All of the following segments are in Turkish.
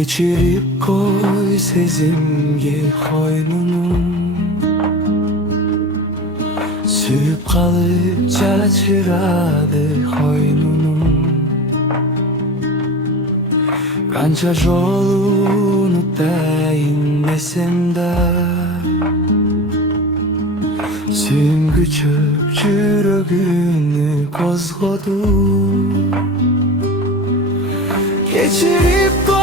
Geçirip koy sezimge koynunun, suyup kalıp çaçıradı koynunun. Kança jolunu değinmesem de, süngüçüp жүрөгүнү kozgodu. Geçirip koy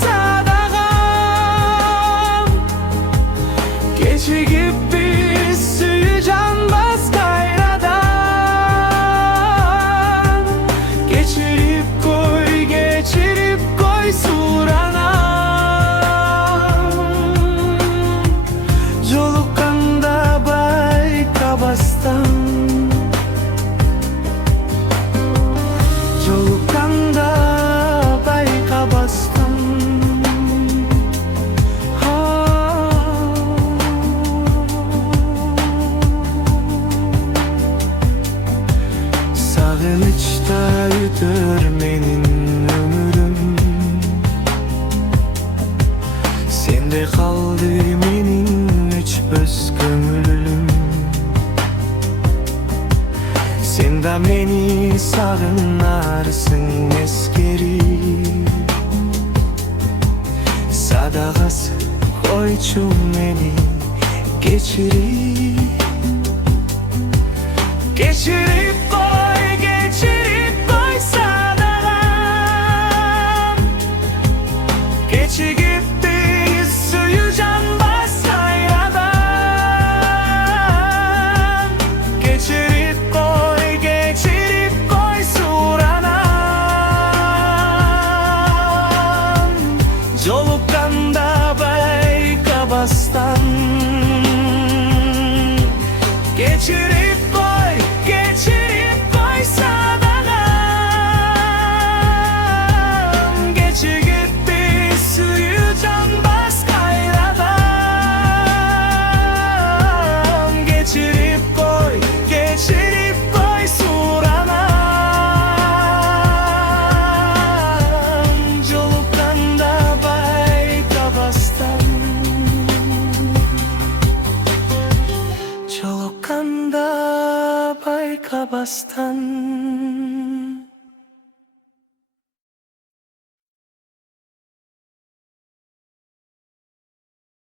sadağam, geçigip biz suyu canbaz kaynadan. Geçirip koy suranam, jolukanda baykabastan. Jolukanda baykabastan. Sağınıçta yutur menin ömürüm, sende kaldı menin üç öz köngülüm. Sen de meni sağınarsın eskeri, sadağası koyçum meni geçirip. Geçirip koy sadağam, geçigip biz suyu canbaz kaynadan. Geçirip koy suranam, jolukanda baykabastan. Geçirip koy sadağam, geçigip biz suyu canbaz kaynadan. Geçirip koy suranam, jolukanda baykabastan. Jolukanda baykabastan.